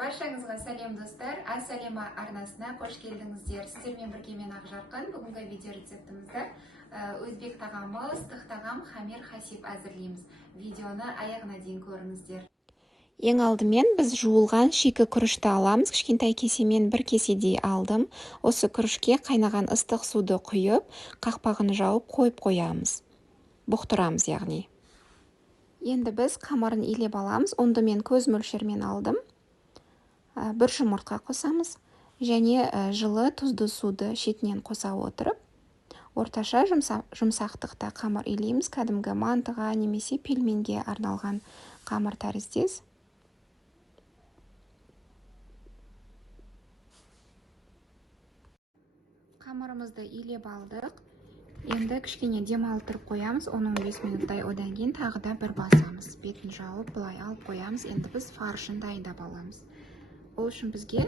Баршаңызға сәлем достар, Асалема арнасына қош келдіңіздер. Сіздермен бірге мен Ақжарқын. Бүгінгі видео рецептімізді өзбек тағамы, ыстық тағам хамир хасиб әзірлейміз. Видеоны аяғына дейін көріңіздер. Ең алдымен біз жуылған шикі күрішті аламыз. Кішкентай кесемен бір кеседей алдым. Осы күрішке қайнаған ыстық суды құйып, қақпағын жауып қойып қоямыз. Бұқтырамыз яғни. Енді біз қамырын илеп аламыз. Онды мен көз мөлшермен алдым. Бір жұмыртқа қосамыз және жылы тұзды суды шетінен қоса отырып, орташа жұмсақтықта қамыр илейміз. Кәдімгі мантыға немесе пельменге арналған қамыр тәріздес. Қамырымызды илеп алдық. Енді кішкене демалдырып қоямыз. 10-15 минуттай, одан кейін тағы да бір басамыз. Бетін жауып, былай алып қоямыз. Енді біз фаршын дайындап аламыз. Ол үшін бізге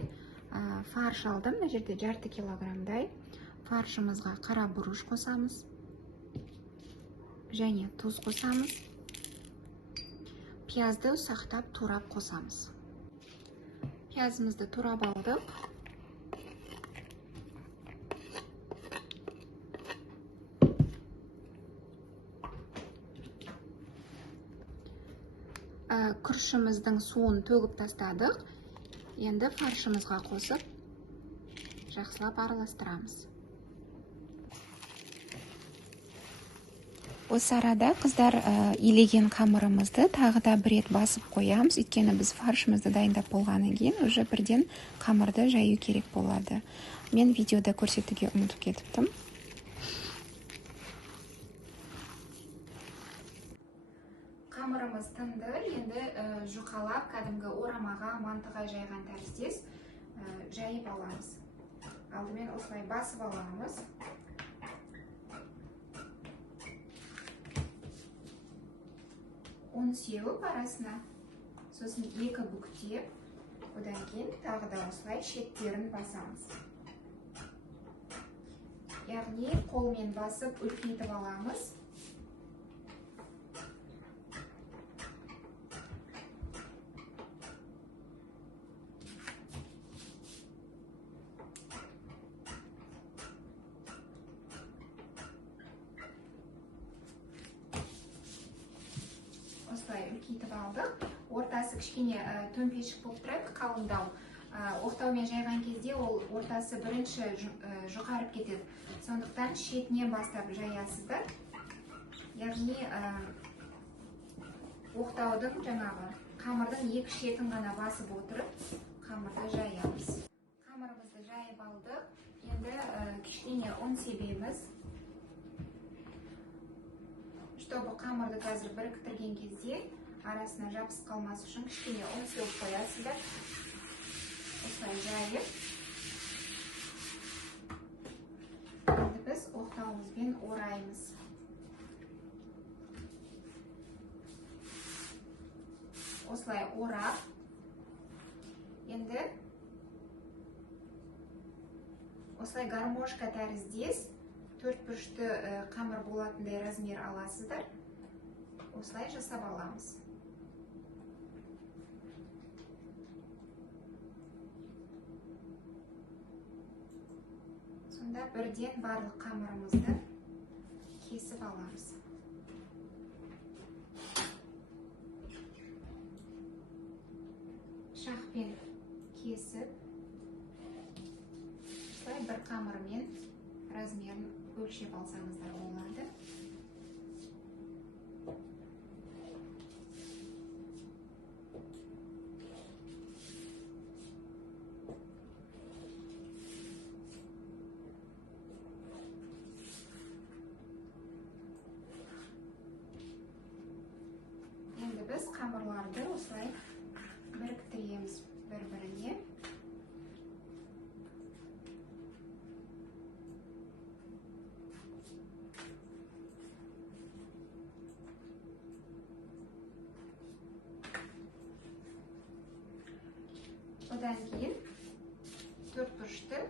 фарш алдым. Мына жерде 1,5 килограммдай. Фаршымызға қара бұрыш қосамыз. Және тұз қосамыз. Пиязды ұсақтап турап қосамыз. Пиязымызды турап алдық. Күрішіміздің суын төгіп тастадық. Енді фаршымызға қосып, жақсылап араластырамыз. Осы арада қыздар илеген қамырымызды тағы да бір рет басып қоямыз. Өйткені біз фаршымызды дайындап болғаннан кейін уже бірден қамырды жаю керек болады. Мен видеода көрсетуге ұмытып кетіптім. Қамырымыз тынды, енді жұқалап, кәдімгі орамаға, мантыға жайған тәріздес жайып аламыз. Алдымен осылай басып аламыз. Оны сеуіп арасына, сосын екі бүктеп, одан кейін тағы да осылай шеттерін басамыз. Яғни қолмен басып үлкейтіп аламыз. Осылай үлкейтіп алдық. Ортасы кішкене төмпешік болып тұрады, қалыңдау. Оқтаумен жайған кезде ол ортасы бірінші жұқарып кетеді. Сондықтан шетінен бастап жаясыздар. Яғни оқтаудың жаңағы қамырдың екі шетін ғана басып отырып, қамырды жаямыз. Қамырымызды жайып алдық. Енді кішкене ұн себеміз. Чтобы қамырды қазір біріктірген кезде арасына жабысып қалмас үшін кішкене ұн сеуіп қоясыздар. Осылай жайып. Енді біз оқтауымызбен ораймыз. Осылай орап. Енді осылай гармошка тәріздес 4 бұрышты қамыр болатындай размер аласыздар. Осылай жасап аламыз. Сонда бірден барлық қамырымызды кесіп аламыз. Шақпен кесіп, осылай бір қамырмен размерін өлшеп алсаңыздар болады. Енді біз қамырларды осылай біріктіреміз бір-біріне. Одан кейін 4 бұрышты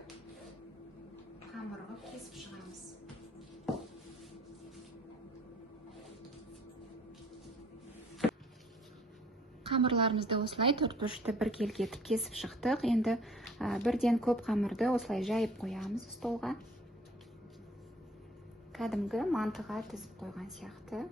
қамырға кесіп шығамыз. қамырларымызды осылай төрт бұрышты бір келге кесіп шықтық. Енді бірден көп қамырды осылай жайып қоямыз столға. Кәдімгі мантыға тізіп қойған сияқты.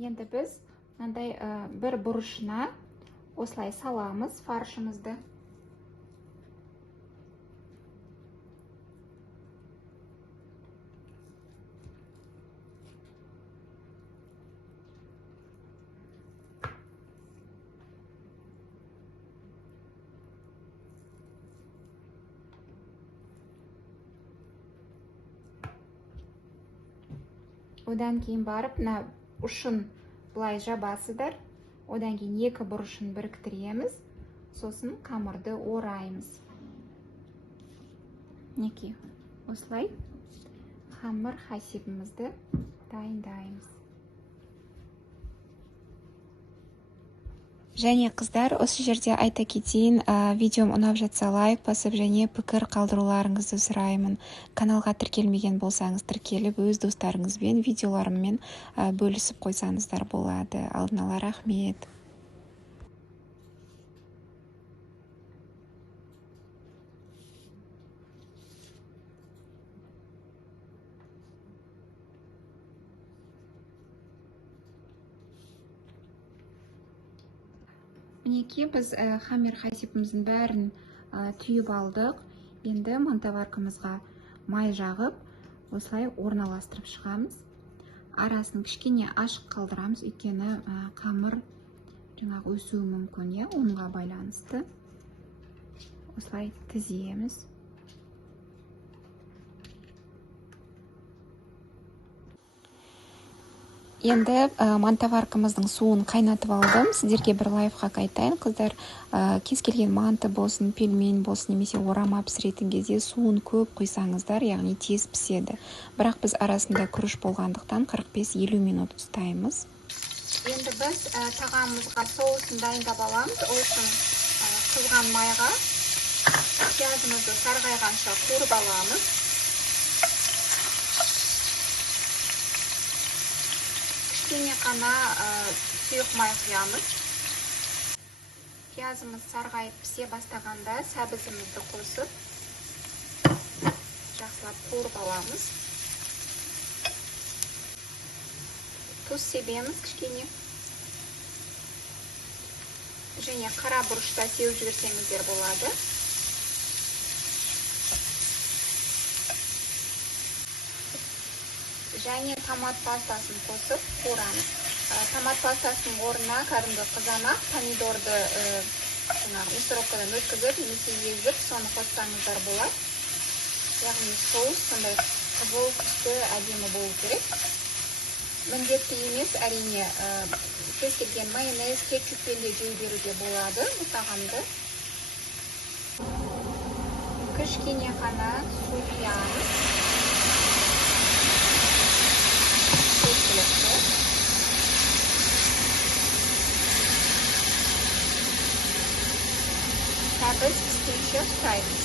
Енді біз мынандай бір бұрышына осылай саламыз фаршымызды. Одан кейін барып, ұшын бұлай жабасыздар. Одан кейін екі бұрышын біріктіреміз. Сосын қамырды ораймыз. Неке, осылай қамыр хасибімізді дайындаймыз. Және қыздар, осы жерде айта кетейін, видеом ұнап жатса лайк басып және пікір қалдыруларыңызды сұраймын. Каналға тіркелмеген болсаңыз тіркеліп, өз достарыңызбен видеоларыммен бөлісіп қойсаңыздар болады. Алдын ала рахмет. Мінеки біз хамир хасибіміздің бәрін түйіп алдық. Енді мантаваркамызға май жағып, осылай орналастырып шығамыз. Арасын кішкене ашық қалдырамыз, өйткені қамыр жаңағы өсуі мүмкін, онға байланысты. Осылай тіземіз. Енді мантаваркамыздың суын қайнатып алдым. Сіздерге бір лайфхак айтайын, қыздар. Кез келген манты болсын, пельмень болсын, немесе орама пісіретін кезде суын көп құйсаңыздар, яғни тез піседі. Бірақ біз арасында күріш болғандықтан 45-50 минут ұстаймыз. Енді біз тағамымызға соусын дайындап аламыз. Осын қызған майға пиязымызды сарғайғанша қуырып аламыз. Кішкене қана сұйық май құямыз. Пиязымыз сарғайып пісе бастағанда сәбізімізді қосып, жақсылап қуырып аламыз. Тұз себеміз кішкене. Және қара бұрышта сеуіп жіберсеңіздер болады. Және томат пастасын қосып қуырамыз. Томат пастасының орнына кәдімгі қызанақ, помидорды микроволновкадан өткізіп, немесе езіп, соны қоссаңыздар болады. Яғни соус сондай қызыл түсті әдемі болу керек. Міндетті емес, әрине, кез келген майонез, кетчуппен де жей беруге болады бұл тағамды. Кішкене ғана су құямыз. Сәбіз піскенше ұстаймыз.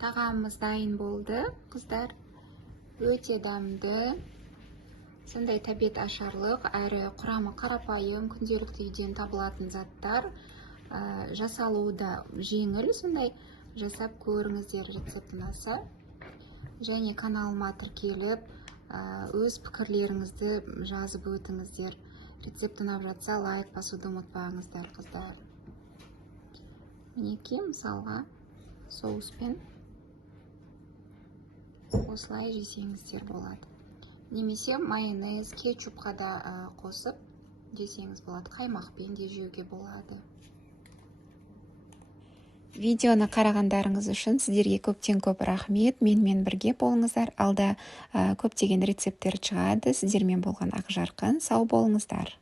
Тағамымыз дайын болды, қыздар. Өте дәмді, сондай тәбет ашарлық, әрі құрамы қарапайым, күнделікті үйден табылатын заттар. Жасалуы да жеңіл, сондай жасап көріңіздер рецепт ұнаса. Және каналыма тіркеліп, өз пікірлеріңізді жазып өтіңіздер. Рецепт ұнап жатса лайк басуды ұмытпаңыздар, қыздар. Мінеки, мысалға, соуспен осылай жесеңіздер болады. Немесе майонез, кетчупқа да қосып жесеңіз болады. Қаймақпен де жеуге болады. Видеоны қарағандарыңыз үшін сіздерге көптен көп рахмет. Менімен бірге болыңыздар. Алда көптеген рецепттер шығады. Сіздермен болған Ақжарқын. Сау болыңыздар.